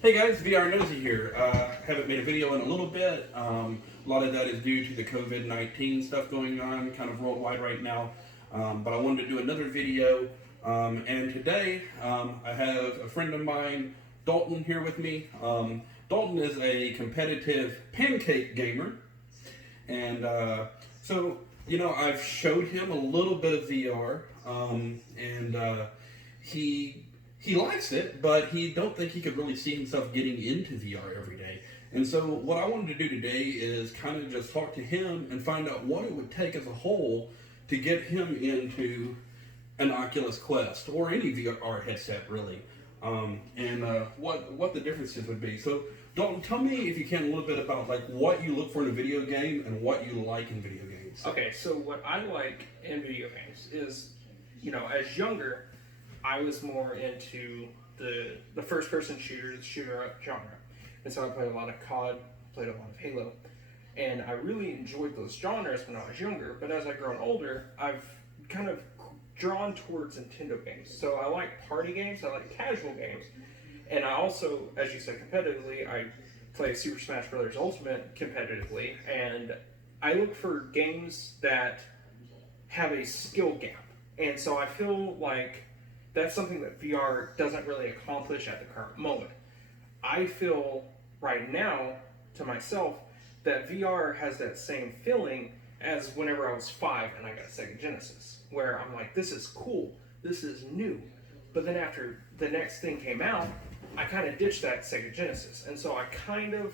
Hey guys, VR Nosy here. Haven't made a video in a little bit. A lot of that is due to the COVID-19 stuff going on kind of worldwide right now. But I wanted to do another video. And today I have a friend of mine, Dalton, here with me. Dalton is a competitive Pancake gamer. And I've showed him a little bit of VR. He likes it, but he don't think he could really see himself getting into VR every day. And so what I wanted to do today is kind of just talk to him and find out what it would take as a whole to get him into an Oculus Quest or any VR headset really, what the differences would be. So Dalton, tell me if you can a little bit about like what you look for in a video game and what you like in video games. Okay, so what I like in video games is, as younger, I was more into the first-person shooter genre. And so I played a lot of COD, played a lot of Halo, and I really enjoyed those genres when I was younger. But as I've grown older, I've kind of drawn towards Nintendo games. So I like party games, I like casual games, and I also, as you said, competitively, I play Super Smash Bros. Ultimate competitively, and I look for games that have a skill gap. And so I feel like that's something that VR doesn't really accomplish at the current moment. I feel right now, to myself, that VR has that same feeling as whenever I was 5 and I got a Sega Genesis, where I'm like, this is cool, this is new. But then after the next thing came out, I kind of ditched that Sega Genesis. And so I kind of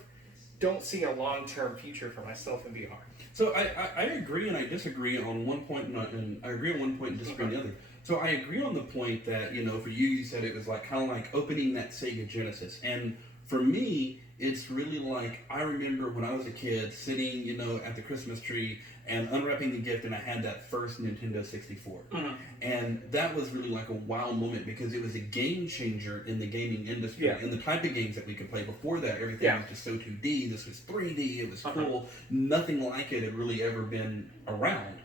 don't see a long-term future for myself in VR. So I agree and I disagree on one point, and I agree on one point and disagree on the other. So I agree on the point that, for you said it was like kind of like opening that Sega Genesis. And for me, it's really like, I remember when I was a kid sitting, at the Christmas tree and unwrapping the gift, and I had that first Nintendo 64. Mm-hmm. And that was really like a wow moment because it was a game changer in the gaming industry and the type of games that we could play. Before that, everything was just so 2D. This was 3D. It was cool. Nothing like it had really ever been around.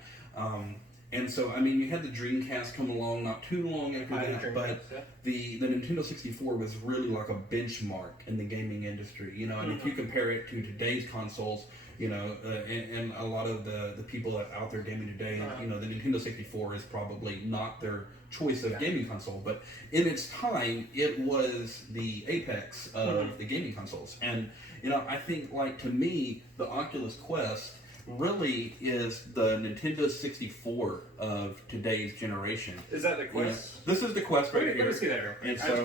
And so, you had the Dreamcast come along not too long after that, but the Nintendo 64 was really like a benchmark in the gaming industry, and if you compare it to today's consoles, and a lot of the people that are out there gaming today, the Nintendo 64 is probably not their choice of gaming console, but in its time, it was the apex of the gaming consoles. And, I think, like, to me, the Oculus Quest really is the Nintendo 64 of today's generation. Is that the Quest? This is the Quest right here. Let me see that. And so,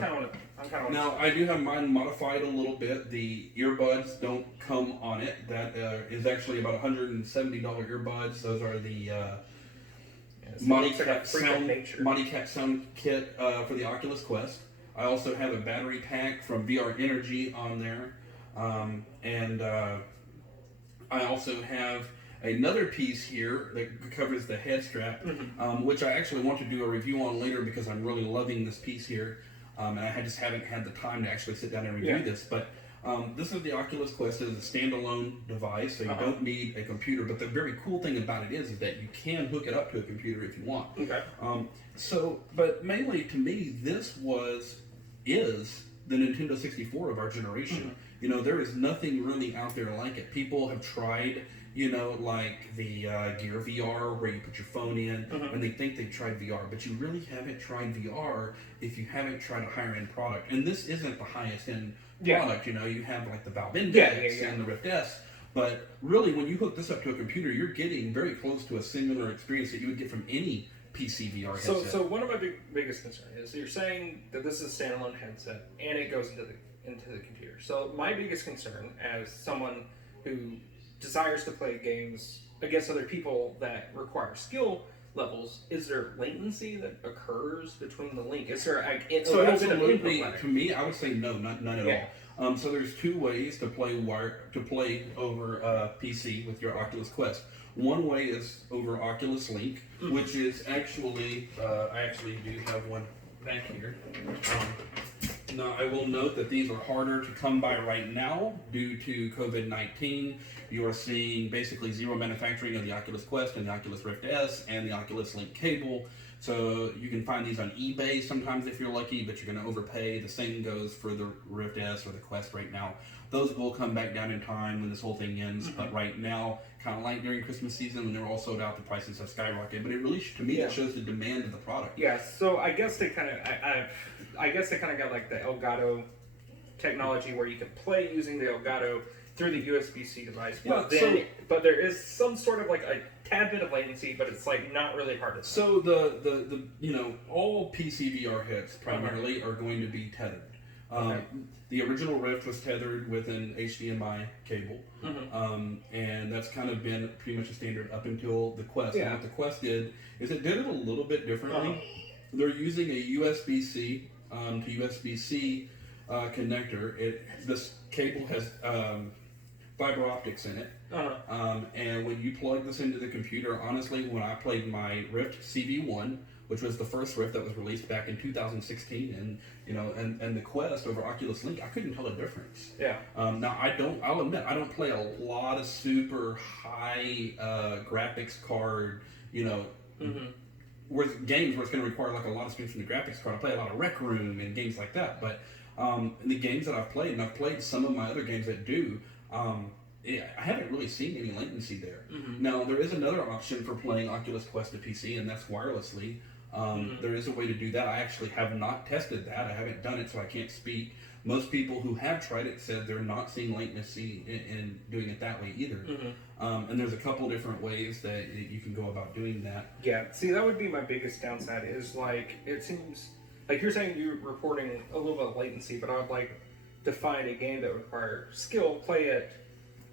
now I do have mine modified a little bit. The earbuds don't come on it. That is actually about $170 earbuds. Those are the Montycat sound kit for the Oculus Quest. I also have a battery pack from VR Energy on there, and I also have another piece here that covers the head strap, which I actually want to do a review on later because I'm really loving this piece here, and I just haven't had the time to actually sit down and review this. But this is the Oculus Quest. It is a standalone device, so you don't need a computer. But the very cool thing about it is that you can hook it up to a computer if you want. Okay. But mainly to me, this is the Nintendo 64 of our generation. There is nothing really out there like it. People have tried, like the Gear VR where you put your phone in and they think they've tried VR, but you really haven't tried VR if you haven't tried a higher end product. And this isn't the highest end product, you have like the Valve Index and the Rift S. But really, when you hook this up to a computer, you're getting very close to a similar experience that you would get from any PC VR headset. So one of my biggest concerns is you're saying that this is a standalone headset and it goes into the computer. So my biggest concern as someone who desires to play games against other people that require skill levels, is there latency that occurs between the link? Is there a little bit of input? To me, I would say no, none at all. So there's two ways to play over PC with your Oculus Quest. One way is over Oculus Link, which is actually, I actually do have one back here. Now, I will note that these are harder to come by right now due to COVID-19. You are seeing basically zero manufacturing of the Oculus Quest and the Oculus Rift S and the Oculus Link cable. So you can find these on eBay sometimes if you're lucky, but you're going to overpay. The same goes for the Rift S or the Quest right now. Those will come back down in time when this whole thing ends, but right now, kind of like during Christmas season when they're all sold out, the prices have skyrocketed. But it really, to me, it shows the demand of the product. Yeah, so I guess they kind of, I guess they kind of got like the Elgato technology where you can play using the Elgato through the USB-C device, but but there is some sort of like a tad bit of latency, but it's like not really hard to tell. So the all PC VR heads primarily are going to be tethered. The original Rift was tethered with an HDMI cable, and that's kind of been pretty much a standard up until the Quest. And what the Quest did is it did it a little bit differently. They're using a USB-C to USB-C connector. This cable has fiber optics in it, and when you plug this into the computer, honestly, when I played my Rift CV1, which was the first Rift that was released back in 2016, and the Quest over Oculus Link, I couldn't tell a difference. Yeah. Now I'll admit, I don't play a lot of super high graphics card, where games where it's going to require like a lot of space from the graphics card. I play a lot of Rec Room and games like that, but the games that I've played, and I've played some of my other games that do, I haven't really seen any latency there. Now, there is another option for playing Oculus Quest to PC, and that's wirelessly. There is a way to do that. I actually have not tested that. I haven't done it, so I can't speak. Most people who have tried it said they're not seeing latency in doing it that way either. And there's a couple different ways that you can go about doing that. Yeah, see, that would be my biggest downside is like, it seems, like you're saying you're reporting a little bit of latency, but I would like to find a game that would require skill, play it,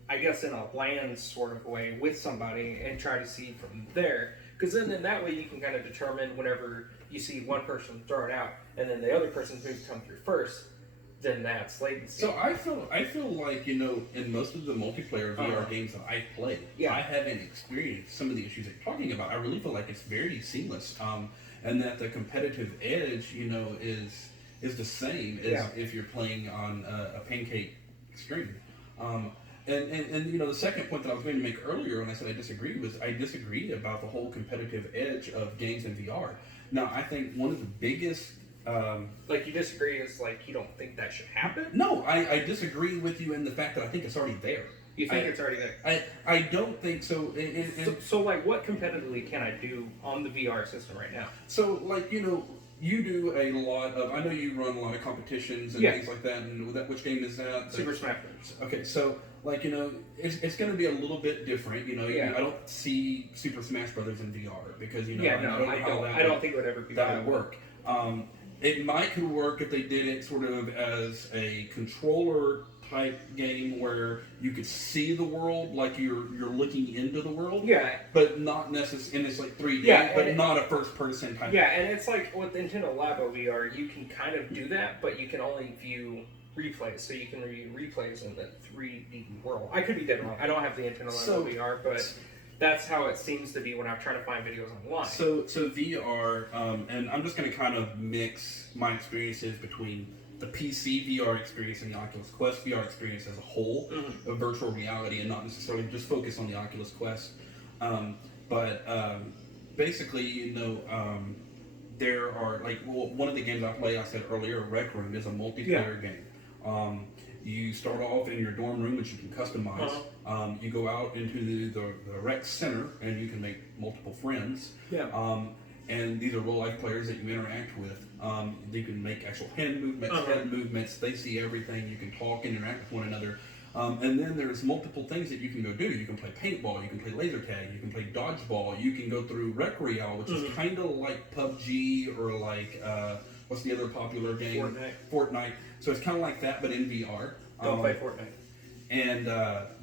I guess, in a LAN sort of way with somebody and try to see from there. Because then in that way you can kind of determine whenever you see one person throw it out and then the other person's moved to come through first, then that's latency. So I feel like, in most of the multiplayer VR games that I've played, I haven't experienced some of the issues that you're talking about. I really feel like it's very seamless, and that the competitive edge, is the same as if you're playing on a Pancake screen. And the second point that I was going to make earlier when I said I disagreed was I disagreed about the whole competitive edge of games in VR. Now, I think one of the biggest... like, you disagree is like you don't think that should happen? No, I disagree with you in the fact that I think it's already there. You think it's already there? I don't think so. So, like, what competitively can I do on the VR system right now? So, like, you do a lot of... I know you run a lot of competitions and things like that. And which game is that? Super Smash Bros. Okay, so... Like, it's going to be a little bit different. I don't see Super Smash Brothers in VR because, I don't think it would ever be that would work. It might could work if they did it sort of as a controller type game where you could see the world, like you're looking into the world. Yeah. But not necessarily, and it's like 3D, but not a first person type. Yeah, and it's like with Nintendo Labo VR, you can kind of do that, but you can only view replays, so you can review replays in the 3D world. I could be dead wrong. I don't have the Nintendo Labo VR, but that's how it seems to be when I'm trying to find videos online. So VR, and I'm just going to kind of mix my experiences between the PC VR experience and the Oculus Quest VR experience as a whole of virtual reality, and not necessarily just focus on the Oculus Quest. But basically, there are, one of the games I play, I said earlier, Rec Room, is a multiplayer game. You start off in your dorm room, which you can customize. You go out into the rec center, and you can make multiple friends. And these are real-life players that you interact with. You can make actual hand movements, head movements. They see everything. You can talk and interact with one another. And then there's multiple things that you can go do. You can play paintball, you can play laser tag, you can play dodgeball, you can go through Rec Royale, which is kind of like PUBG or like, what's the other popular game? Fortnite. So it's kind of like that, but in VR. Don't play Fortnite. And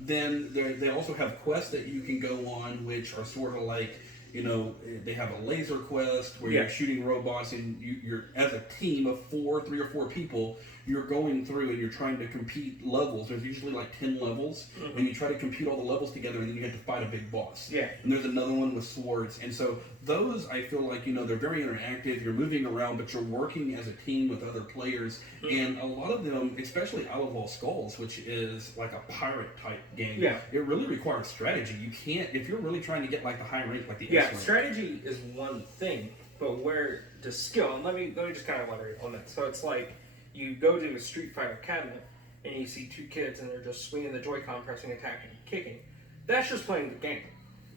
then they also have quests that you can go on, which are sort of like, they have a laser quest where you're shooting robots, and you're as a team of 3 or 4 people, you're going through and you're trying to compete levels. There's usually like 10 levels, and you try to compete all the levels together, and then you have to fight a big boss. And there's another one with swords. And so those, I feel like, they're very interactive. You're moving around, but you're working as a team with other players. And a lot of them, especially Out of All Skulls, which is like a pirate type game, it really requires strategy. You can't, if you're really trying to get like the high rank, like the S rank. Strategy is one thing, but where the skill, and let me just kind of elaborate on that. So it's like you go to a Street Fighter cabinet and you see two kids and they're just swinging the Joy-Con, pressing, attacking, kicking. That's just playing the game.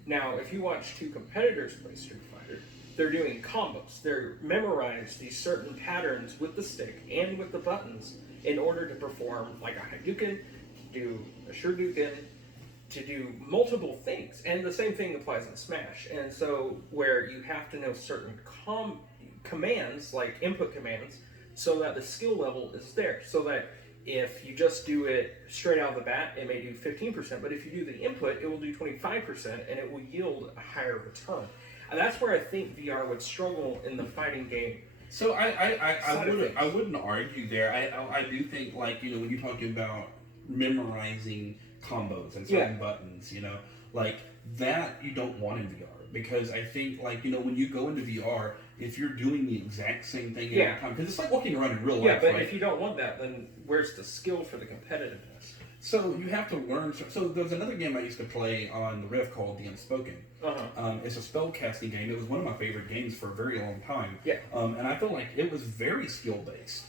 Now, if you watch two competitors play Street Fighter, they're doing combos. They're memorize these certain patterns with the stick and with the buttons in order to perform like a Hadouken, do a Shoryuken, to do multiple things. And the same thing applies in Smash. And so where you have to know certain commands, like input commands, so that the skill level is there. So that if you just do it straight out of the bat, it may do 15%, but if you do the input, it will do 25%, and it will yield a higher return. And that's where I think VR would struggle in the fighting game. So I wouldn't argue there. I do think, like, you know, when you're talking about memorizing combos and certain buttons, you know, like that you don't want in VR. Because I think, like, you know, when you go into VR, if you're doing the exact same thing every time, because it's like walking around in real life, yeah, but right? if you don't want that, then where's the skill for the competitiveness? So you have to learn. So there's another game I used to play on the Rift called The Unspoken. It's a spell casting game. It was one of my favorite games for a very long time. Yeah. And I felt like it was very skill based.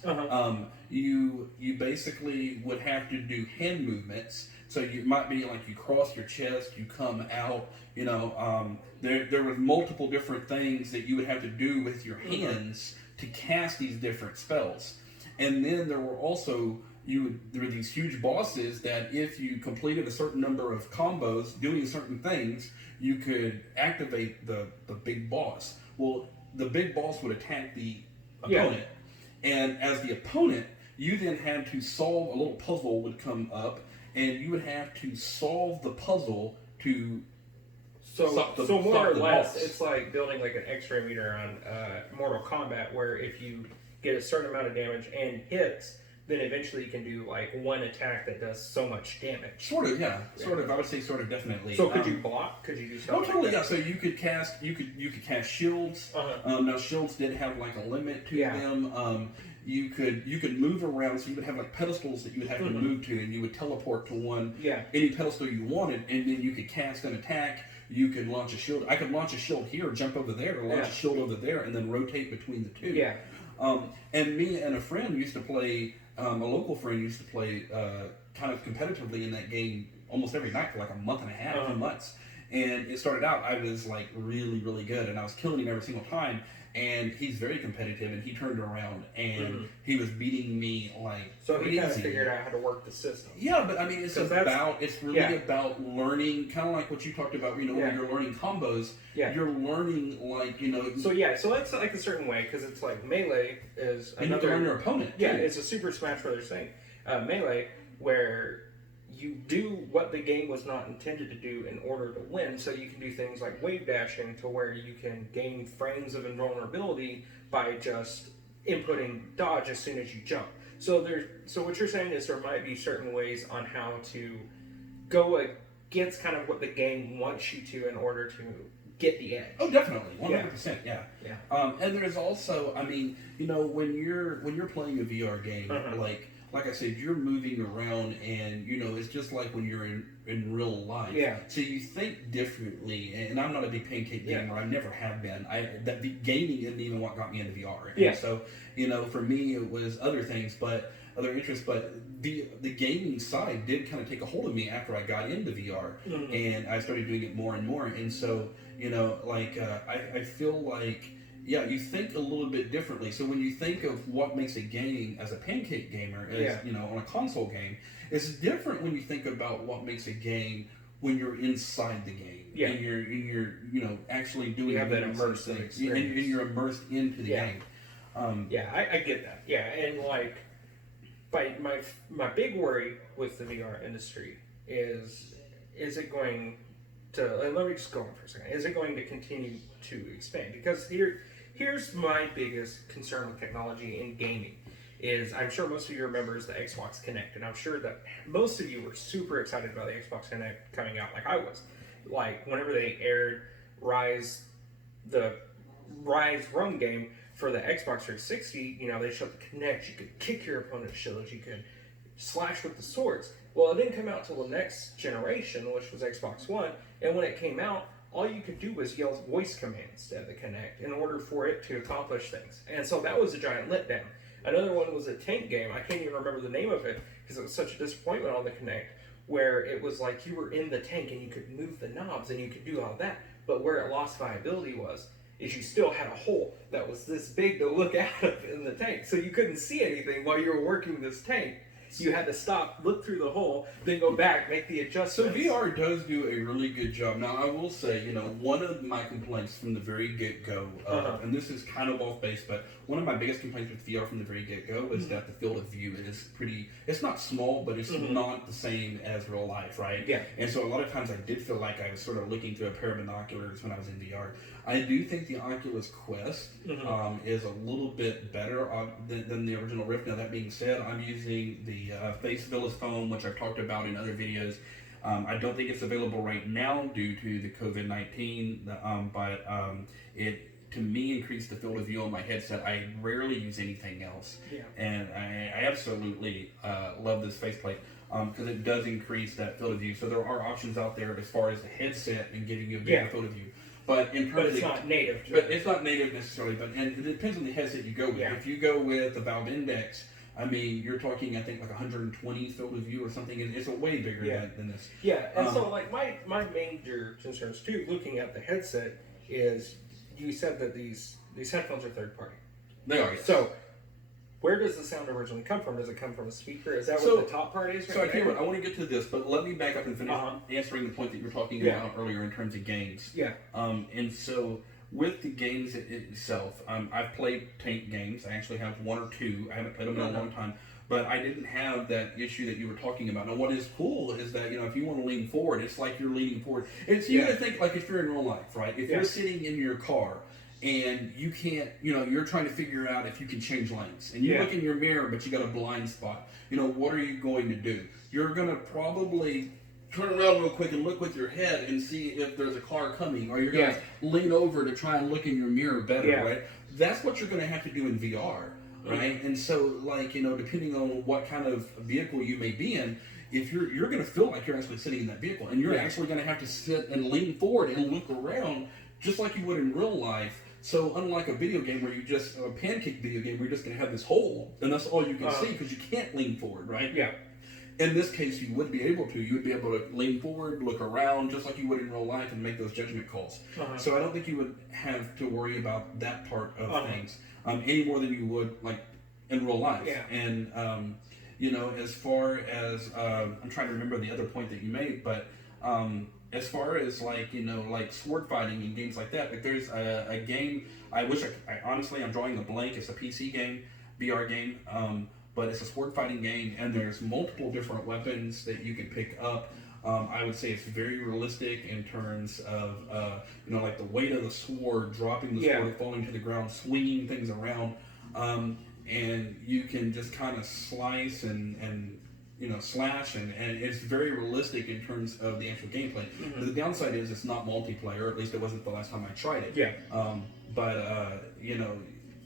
You basically would have to do hand movements. So you might be like you cross your chest, you come out. You know, there were multiple different things that you would have to do with your hands to cast these different spells. And then there were also there were these huge bosses that if you completed a certain number of combos doing certain things, you could activate the big boss. Well, the big boss would attack the opponent. And as the opponent, you then had to solve a little puzzle would come up, and you would have to solve the puzzle to more or less, it's like building like an X-ray meter on Mortal Kombat, where if you get a certain amount of damage and hits, then eventually you can do like one attack that does so much damage. Sort of, yeah. Sort of. I would say sort of, definitely. So could you block? Could you do something? Oh, totally, like that? yeah. So you could cast shields. Now shields did have like a limit to them. You could move around, so you would have like pedestals that you would have to move to, and you would teleport to any pedestal you wanted, and then you could cast an attack. You could launch a shield. I could launch a shield here, jump over there, or launch a shield over there, and then rotate between the two. Yeah. And me and a friend used to play. A local friend used to play kind of competitively in that game almost every night for like a month and a half, 2 months. And it started out, I was like really, really good, and I was killing him every single time. And he's very competitive, and he turned around and he was beating me like so crazy. He kind of figured out how to work the system. Yeah, but I mean, it's really about learning, kind of like what you talked about. You know, when you're learning combos, you're learning like, you know. So that's like a certain way, because it's like Melee is another. And you have to learn your opponent. Yeah, it's a Super Smash Brothers thing. Melee, where you do what the game was not intended to do in order to win. So you can do things like wave dashing, to where you can gain frames of invulnerability by just inputting dodge as soon as you jump. So what you're saying is there might be certain ways on how to go against kind of what the game wants you to in order to get the edge. Oh, definitely, 100%. Yeah. And there's also, I mean, you know, when you're playing a VR game, like I said, you're moving around, and you know, it's just like when you're in real life. Yeah. So you think differently, and I'm not a big Pancake gamer. I never have been. Gaming isn't even what got me into VR. And so, you know, for me, it was other interests, but the gaming side did kind of take a hold of me after I got into VR, and I started doing it more and more. And so, you know, like I feel like. Yeah, you think a little bit differently. So when you think of what makes a game as a Pancake gamer, as you know, on a console game, it's different when you think about what makes a game when you're inside the game. Yeah. And you're you know, actually doing you have that immersive experience. and you're immersed into the game. I get that. Yeah, and like my big worry with the VR industry is it going to, let me just go on for a second. Is it going to continue to expand? Because here's my biggest concern with technology in gaming is, I'm sure most of you remember, is the Xbox Connect, and I'm sure that most of you were super excited about the Xbox Connect coming out, like I was. Like whenever they aired the Rise Run game for the Xbox 360, you know, they showed the Connect. You could kick your opponent's shields. You could slash with the swords. Well, it didn't come out till the next generation, which was Xbox One. And when it came out, all you could do was yell voice commands at the Kinect in order for it to accomplish things. And so that was a giant letdown. Another one was a tank game. I can't even remember the name of it because it was such a disappointment on the Kinect, where it was like you were in the tank and you could move the knobs and you could do all that. But where it lost viability is you still had a hole that was this big to look out of in the tank. So you couldn't see anything while you were working this tank. You had to stop, look through the hole, then go back, make the adjustments. So VR does do a really good job. Now, I will say, one of my complaints from the very get-go, and this is kind of off base, but one of my biggest complaints with VR from the very get-go is that the field of view is it's not small, but it's not the same as real life, right? Yeah. And so a lot of times I did feel like I was sort of looking through a pair of binoculars when I was in VR. I do think the Oculus Quest is a little bit better than the original Rift. Now, that being said, I'm using the Face Villus foam, which I've talked about in other videos. I don't think it's available right now due to the COVID-19, but it, to me, increased the field of view on my headset. I rarely use anything else. Yeah. And I absolutely love this faceplate because it does increase that field of view. So there are options out there as far as the headset and getting you a better field of view. But it's not native. It's not native necessarily. And it depends on the headset you go with. Yeah. If you go with the Valve Index, I mean, you're talking, I think, like 120 field of view or something. It's a way bigger than this. Yeah, and so like my major concerns too, looking at the headset, is you said that these headphones are third party. They are. Yes. So where does the sound originally come from? Does it come from a speaker? Is that what the top part is? So I tell you what, I want to get to this, but let me back up and finish answering the point that you were talking about earlier in terms of games. Yeah. And so with the games itself, I've played tank games. I actually have one or two. I haven't played them in a long time. But I didn't have that issue that you were talking about. Now, what is cool is that, if you want to lean forward, it's like you're leaning forward. It's you got to think like if you're in real life, right? If you're sitting in your car and you can't, you're trying to figure out if you can change lanes. And you look in your mirror, but you got a blind spot. What are you going to do? You're going to probably turn around real quick and look with your head and see if there's a car coming. Or you're going to lean over to try and look in your mirror better, right? That's what you're going to have to do in VR. Right, and so depending on what kind of vehicle you may be in, if you're going to feel like you're actually sitting in that vehicle, and you're actually going to have to sit and lean forward and look around just like you would in real life. So unlike a video game where a Pancake video game where you're just going to have this hole and that's all you can see because you can't lean forward, right? Yeah. In this case, you would be able to. You would be able to lean forward, look around, just like you would in real life, and make those judgment calls. So I don't think you would have to worry about that part of things any more than you would like in real life. Yeah. And as far as I'm trying to remember the other point that you made, but as far as like sword fighting and games like that, like there's a game. I honestly I'm drawing a blank. It's a PC game, VR game. But it's a sword fighting game, and there's multiple different weapons that you can pick up. I would say it's very realistic in terms of, like the weight of the sword, dropping the sword, falling to the ground, swinging things around, and you can just kind of slice and slash, and it's very realistic in terms of the actual gameplay. The downside is it's not multiplayer, or at least it wasn't the last time I tried it. Yeah.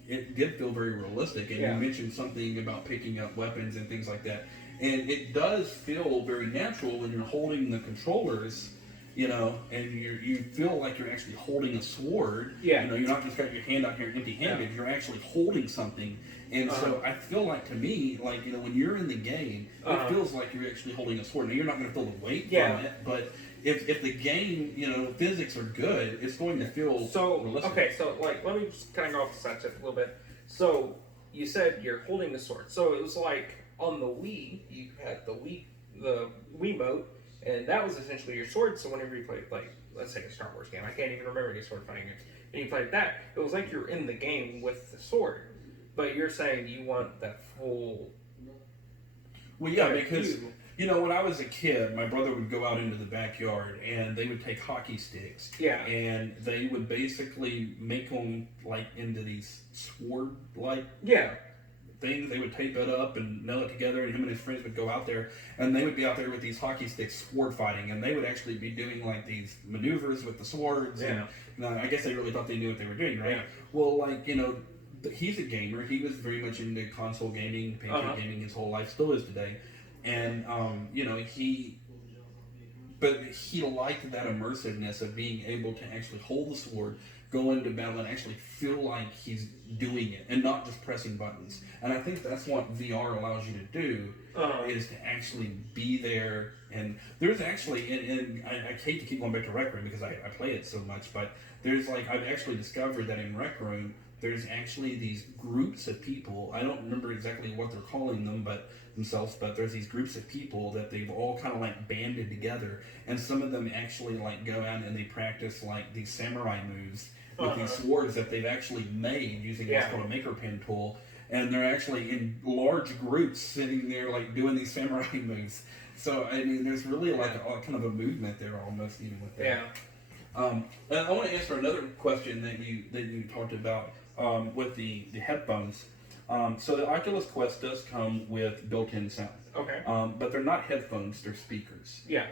It did feel very realistic, and you mentioned something about picking up weapons and things like that. And it does feel very natural when you're holding the controllers, and you feel like you're actually holding a sword. Yeah. You're not just got your hand out here empty-handed. You're actually holding something. And so I feel like, to me, like, when you're in the game, it feels like you're actually holding a sword. Now, you're not going to feel the weight from it, but if the game, physics are good, it's going to feel realistic. Okay, so, let me just kind of go off the side a little bit. So, you said you're holding the sword. So, it was like, on the Wii, you had the Wiimote, and that was essentially your sword. So, whenever you played, let's say a Star Wars game, I can't even remember any sword fighting games, and you played that, it was like you're in the game with the sword. But you're saying you want that full... Well, yeah, because... when I was a kid, my brother would go out into the backyard and they would take hockey sticks. Yeah. And they would basically make them into these sword-like things. They would tape it up and nail it together, and him and his friends would go out there, and they would be out there with these hockey sticks sword fighting, and they would actually be doing these maneuvers with the swords. Yeah. And I guess they really thought they knew what they were doing, right? Yeah. Well, he's a gamer. He was very much into console gaming, Pancake gaming his whole life, still is today. And, he but he liked that immersiveness of being able to actually hold the sword, go into battle, and actually feel like he's doing it, and not just pressing buttons. And I think that's what VR allows you to do, is to actually be there. And there's actually, and I hate to keep going back to Rec Room because I play it so much, but there's like, I've actually discovered that in Rec Room, there's actually these groups of people. I don't remember exactly what they're calling them, but there's these groups of people that they've all kind of like banded together, and some of them actually like go out and they practice like these samurai moves with these swords that they've actually made using what's called a maker pen tool, and they're actually in large groups sitting there like doing these samurai moves. So I mean, there's really like a kind of a movement there almost, even with that. Yeah. And I want to answer another question that you talked about with the headphones. So the Oculus Quest does come with built-in sound. Okay. But they're not headphones; they're speakers. Yeah.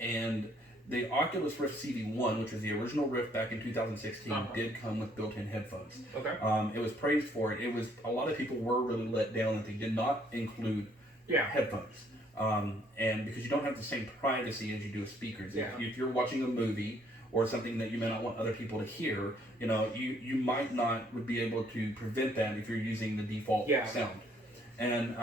And the Oculus Rift CV1, which was the original Rift back in 2016, did come with built-in headphones. Okay. It was praised for it. It was, a lot of people were really let down that they did not include headphones. And because you don't have the same privacy as you do with speakers. Yeah. If you're watching a movie or something that you may not want other people to hear, you might not would be able to prevent that if you're using the default sound. And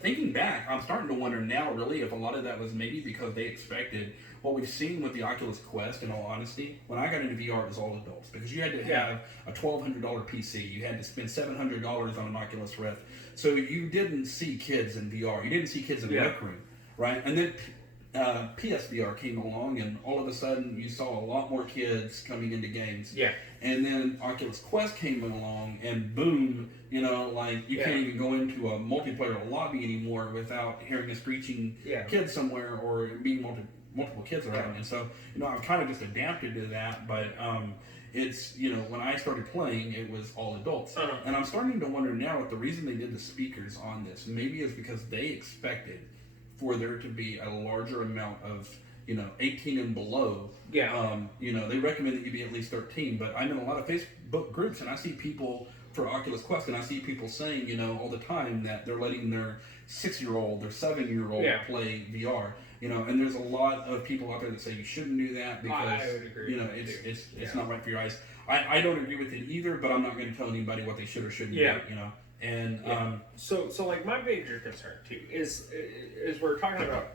thinking back, I'm starting to wonder now really if a lot of that was maybe because they expected what we've seen with the Oculus Quest. In all honesty, when I got into VR, it was all adults because you had to have a $1,200 PC. You had to spend $700 on an Oculus Rift. So you didn't see kids in VR. You didn't see kids in the Rec Room, right? And then PSVR came along, and all of a sudden you saw a lot more kids coming into games. Yeah. And then Oculus Quest came along, and boom, you can't even go into a multiplayer lobby anymore without hearing a screeching kid somewhere or being multiple kids around. And so, I've kind of just adapted to that, but it's, when I started playing, it was all adults. And I'm starting to wonder now if the reason they did the speakers on this maybe is because they expected for there to be a larger amount of 18 and below. They recommend that you be at least 13, but I'm in a lot of Facebook groups and I see people for Oculus Quest, and I see people saying all the time that they're letting their 6-year-old, their 7-year-old play VR. And there's a lot of people out there that say you shouldn't do that because I would agree it's not right for your eyes. I don't agree with it either, but I'm not going to tell anybody what they should or shouldn't do. And so like my major concern too is we're talking about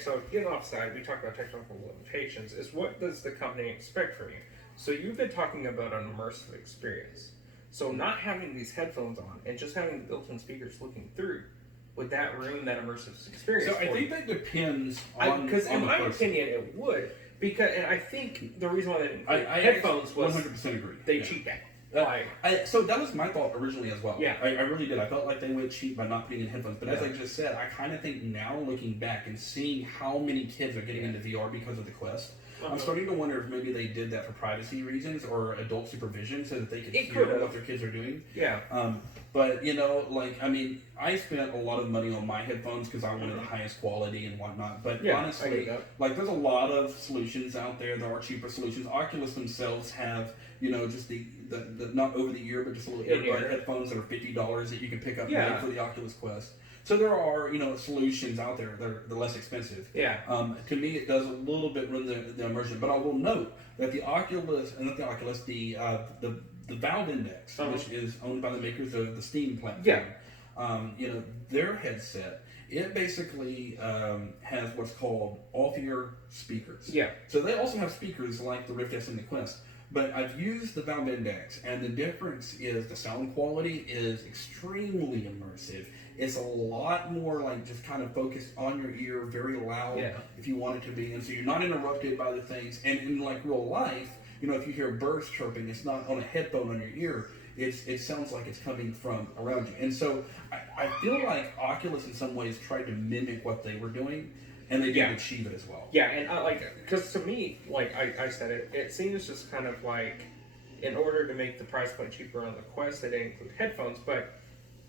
so getting offside, we talked about technical limitations. Is what does the company expect from you? So you've been talking about an immersive experience. So not having these headphones on and just having the built-in speakers looking through, would that ruin that immersive experience? So I think that depends on because in my opinion it would, and I think the reason why they didn't include headphones was 100% agree. They cheat that. So that was my thought originally as well. Yeah. I really did. I felt like they went cheap by not putting in headphones. But as I just said, I kind of think now looking back and seeing how many kids are getting into VR because of the Quest, I'm starting to wonder if maybe they did that for privacy reasons or adult supervision so that they could hear what their kids are doing. Yeah. But, I spent a lot of money on my headphones because I wanted the highest quality and whatnot. But honestly, there's a lot of solutions out there. There are cheaper solutions. Oculus themselves have, just the not over the ear, but just a little earbud headphones that are $50 that you can pick up for the Oculus Quest. So there are, solutions out there that are less expensive. Yeah. To me, it does a little bit run the immersion, but I will note that the Valve Index, which is owned by the makers of the Steam platform, their headset, it basically has what's called off-ear speakers. Yeah. So they also have speakers like the Rift S and the Quest. But I've used the Valve Index, and the difference is the sound quality is extremely immersive. It's a lot more like just kind of focused on your ear, very loud if you want it to be. And so you're not interrupted by the things. And in like real life, if you hear birds chirping, it's not on a headphone on your ear. It sounds like it's coming from around you. And so I feel like Oculus in some ways tried to mimic what they were doing. And they did achieve it as well. Yeah, and because to me, like I said, it seems just kind of like, in order to make the price point cheaper on the Quest, they didn't include headphones. But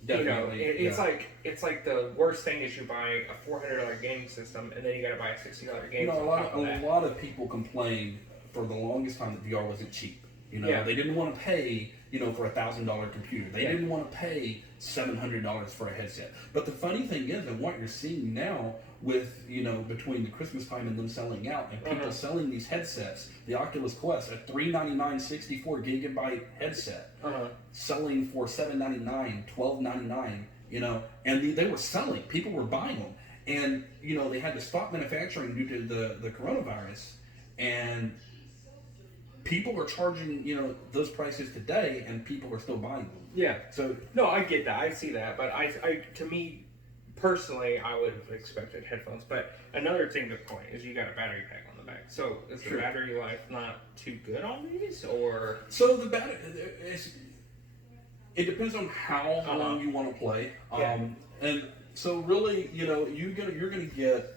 it's like the worst thing is you buy a $400 gaming system and then you got to buy a $60 game. A lot of people complained for the longest time that VR wasn't cheap. They didn't want to pay for a $1,000 computer. They didn't want to pay $700 for a headset. But the funny thing is, and what you're seeing now with, between the Christmas time and them selling out, and people selling these headsets, the Oculus Quest, a $399 64 gigabyte headset, selling for $799, $1299, and they were selling. People were buying them. And, they had to stop manufacturing due to the coronavirus. And people are charging, those prices today, and people are still buying them. Yeah. So no, I get that. I see that. But to me, personally, I would have expected headphones. But another thing to point is you got a battery pack on the back. So is the battery life not too good on these, or? So the battery, it depends on how long you want to play. And so really, you're gonna get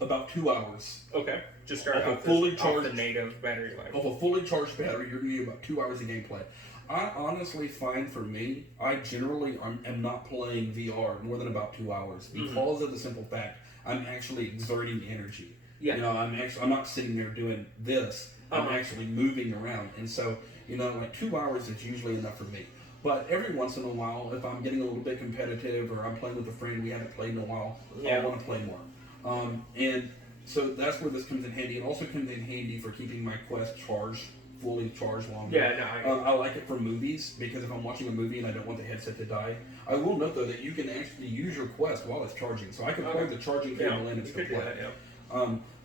about 2 hours. Okay. Just start off the native battery life. Of a fully charged battery, you're gonna get about 2 hours of gameplay. I honestly find, for me, I generally am not playing VR more than about 2 hours because of the simple fact I'm actually exerting energy. Yeah. I'm not sitting there doing this. I'm actually moving around, and so like 2 hours is usually enough for me. But every once in a while, if I'm getting a little bit competitive or I'm playing with a friend we haven't played in a while, I want to play more. And so that's where this comes in handy. It also comes in handy for keeping my Quest fully charged longer. Yeah, no, I like it for movies, because if I'm watching a movie and I don't want the headset to die, I will note though that you can actually use your Quest while it's charging. So I can plug the charging cable in and still play.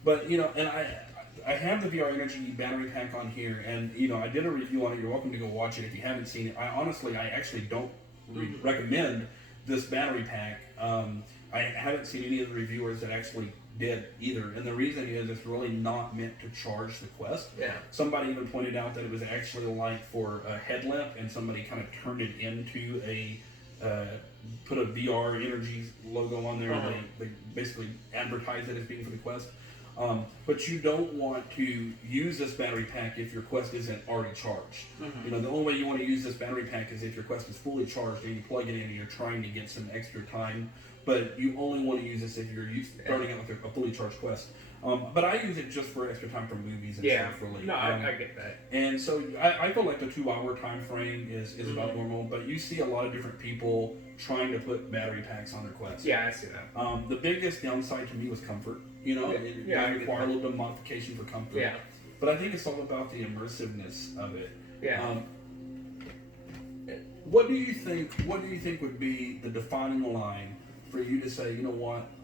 But and I have the VR Energy battery pack on here, and I did a review on it. You're welcome to go watch it if you haven't seen it. I actually don't recommend this battery pack. I haven't seen any of the reviewers that actually did either, and the reason is it's really not meant to charge the Quest. Yeah. Somebody even pointed out that it was actually like for a headlamp, and somebody kind of turned it into a put a VR Energy logo on there. And they basically advertised it as being for the Quest. But you don't want to use this battery pack if your Quest isn't already charged. The only way you want to use this battery pack is if your Quest is fully charged and you plug it in and you're trying to get some extra time. But you only want to use this if you're starting out with a fully charged Quest. But I use it just for extra time for movies and stuff, really. No, I get that. And so I feel like the 2 hour time frame is about normal, but you see a lot of different people trying to put battery packs on their Quest. Yeah, I see that. The biggest downside to me was comfort. It require a little bit of modification for comfort. Yeah. But I think it's all about the immersiveness of it. Yeah. What do you think would be the defining line for you to say,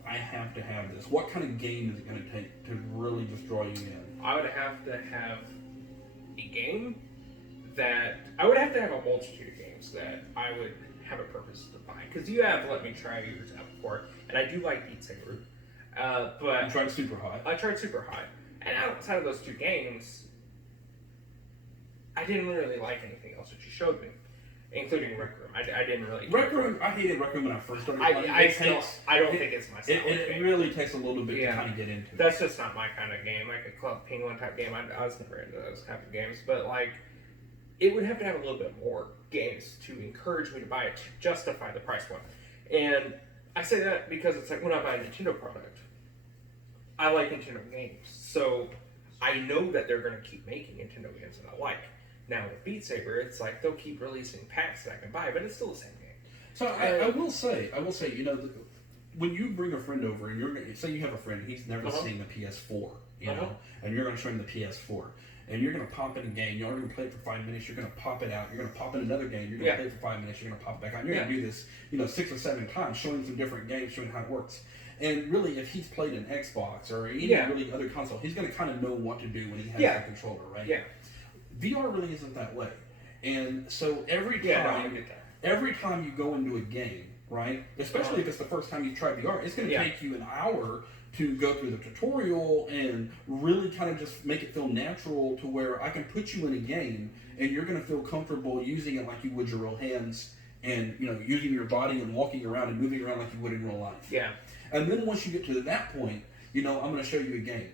I have to have this? What kind of game is it going to take to really just draw you in? I would have to have a game I would have to have a multitude of games that I would have a purpose to buy. Because you have let me try yours out before, and I do like Beat Saber. But you tried Super Hot. I tried Super Hot. And outside of those two games, I didn't really like anything else that you showed me, including Rec Room. I didn't really. Rec Room, I hated Rec Room when I first started playing. I don't think it's my style. It really takes a little bit to kind of get into it. That's just not my kind of game. Like a Club Penguin type game, I was never into those type of games. But it would have to have a little bit more games to encourage me to buy it, to justify the price point. And I say that because it's like when I buy a Nintendo product, I like Nintendo games. So I know that they're going to keep making Nintendo games that I like. Now with Beat Saber, it's like they'll keep releasing packs that I can buy, but it's still the same game. So I will say, when you bring a friend over and you're say you have a friend and he's never seen the PS4, and you're going to show him the PS4, and you're going to pop in a game, you're going to play it for 5 minutes, you're going to pop it out, you're going to pop in another game, you're going to play it for 5 minutes, you're going to pop it back out, you're going to do this, 6 or 7 times, showing some different games, showing how it works. And really, if he's played an Xbox or any really other console, he's going to kind of know what to do when he has that controller, right? Yeah. VR really isn't that way. And so every time you go into a game, right, especially if it's the first time you try VR, it's going to take you an hour to go through the tutorial and really kind of just make it feel natural to where I can put you in a game and you're going to feel comfortable using it like you would your real hands and, using your body and walking around and moving around like you would in real life. Yeah. And then once you get to that point, I'm going to show you a game.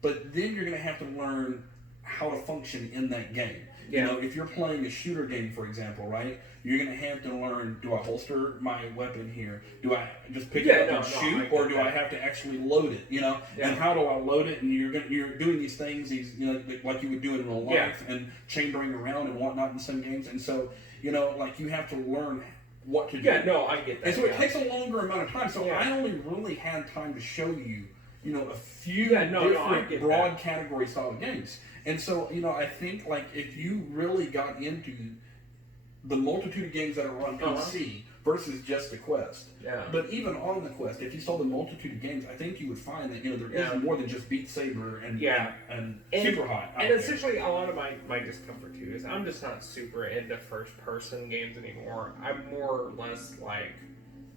But then you're going to have to learn how to function in that game. Yeah. You know, if you're playing a shooter game, for example, right? You're going to have to learn, do I holster my weapon here? Do I just pick it up and shoot? Or do I have to actually load it, you know? Yeah. And how do I load it? And you're doing these things, you know, like you would do in real life, and chambering around and whatnot in some games. And so, you know, like you have to learn what to do. Yeah, no, I get that. And so it takes a longer amount of time. So I only really had time to show you, you know, a few different broad category style games. And so, you know, I think like if you really got into the multitude of games that are on PC versus just the Quest. Yeah. But even on the Quest, if you saw the multitude of games, I think you would find that, you know, there is more than just Beat Saber and Super Hot. And essentially, a lot of my discomfort too is I'm just not super into first person games anymore. I'm more or less like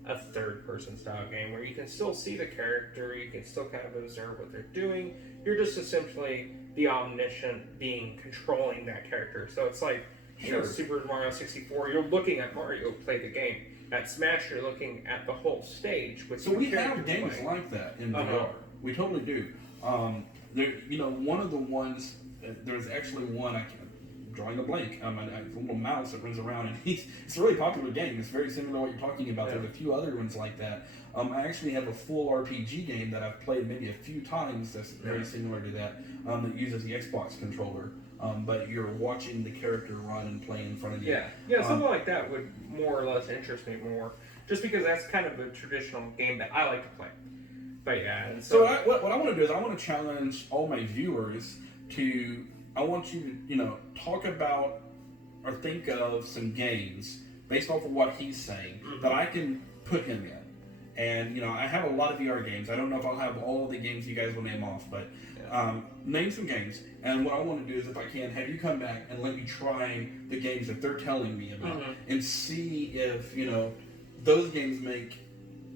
a third person style game where you can still see the character, you can still kind of observe what they're doing. You're just essentially the omniscient being controlling that character. So it's like, you know, Super Mario 64, you're looking at Mario play the game. At Smash, you're looking at the whole stage. So we have games like that in VR. We totally do. There, you know, one of the ones, there's actually one, I'm drawing a blank, a little mouse that runs around, and it's a really popular game. It's very similar to what you're talking about. There's a few other ones like that. I actually have a full RPG game that I've played maybe a few times that's very similar to that, that uses the Xbox controller. But you're watching the character run and play in front of you. Yeah, something like that would more or less interest me more, just because that's kind of a traditional game that I like to play. But yeah, and so what I want to do is I want to challenge all my viewers to, I want you to, you know, talk about or think of some games based off of what he's saying that I can put him in. And, you know, I have a lot of VR games. I don't know if I'll have all of the games you guys will name off, but name some games. And what I want to do is, if I can, have you come back and let me try the games that they're telling me about and see if, you know, those games make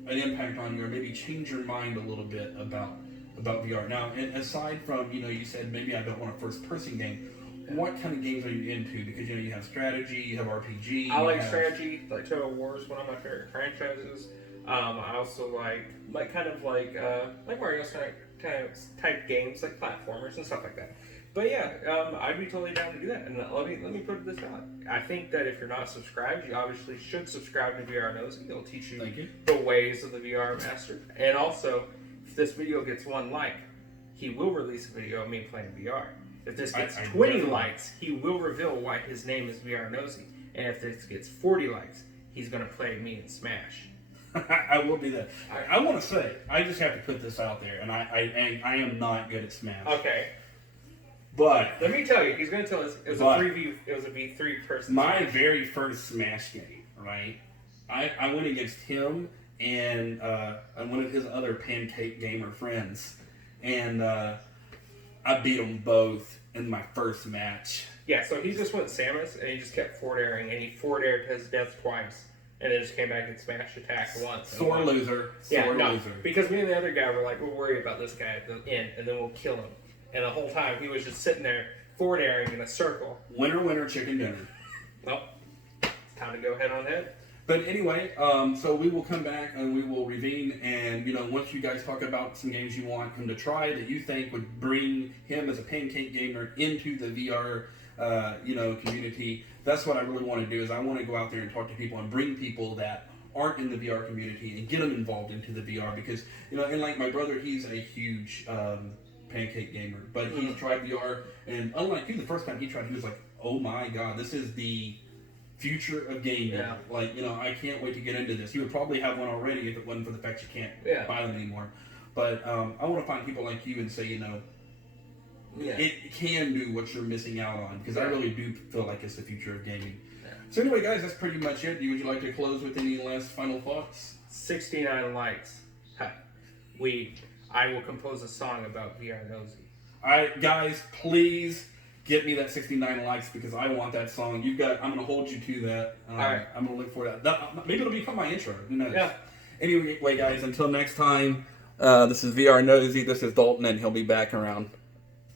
an impact on you or maybe change your mind a little bit about VR. Now, and aside from, you know, you said maybe I don't want a first-person game. What kind of games are you into? Because, you know, you have strategy, you have RPG. I like strategy. Like Total War is one of my favorite franchises. I also like Mario type games, like platformers and stuff like that. But yeah, I'd be totally down to do that. And let me put this out. I think that if you're not subscribed, you obviously should subscribe to VR Nosy. It'll teach you the ways of the VR master. And also, if this video gets 1 like, he will release a video of me playing VR. If this gets 20 likes, he will reveal why his name is VR Nosy. And if this gets 40 likes, he's going to play me in Smash. I will do that. I want to say, I just have to put this out there, and I am not good at Smash. Okay. But let me tell you, he's going to tell us it was a V3 person. My very first Smash game, right? I went against him and one of his other Pancake gamer friends, and I beat them both in my first match. Yeah, so he just went Samus, and he just kept forward airing, and he forward aired his death twice. And then just came back and smash attack once. Sore loser. Loser. Because me and the other guy were like, we'll worry about this guy at the end, and then we'll kill him. And the whole time, he was just sitting there, forward airing in a circle. Winner, winner, chicken dinner. Well, it's time to go ahead on that. But anyway, so we will come back and we will reconvene. And, you know, once you guys talk about some games you want him to try that you think would bring him as a Pancake gamer into the VR community. That's what I really want to do, is I want to go out there and talk to people and bring people that aren't in the VR community and get them involved into the VR, because, you know, and like my brother, he's a huge Pancake gamer, but he's tried VR, and unlike you, the first time he tried, he was like, oh my god, this is the future of gaming. Yeah. Like, you know, I can't wait to get into this. He would probably have one already if it wasn't for the fact you can't buy them anymore. But I want to find people like you and say, you know, it can do what you're missing out on, because I really do feel like it's the future of gaming. Yeah. So anyway, guys, that's pretty much it. Would you like to close with any last final thoughts? 69 likes. I will compose a song about VR Nosy. Alright, guys, please get me that 69 likes, because I want that song. I'm going to hold you to that. Alright. I'm going to look for that. Maybe it'll become my intro. Who knows? Yeah. Anyway, guys, until next time, this is VR Nosy. This is Dalton, and he'll be back around.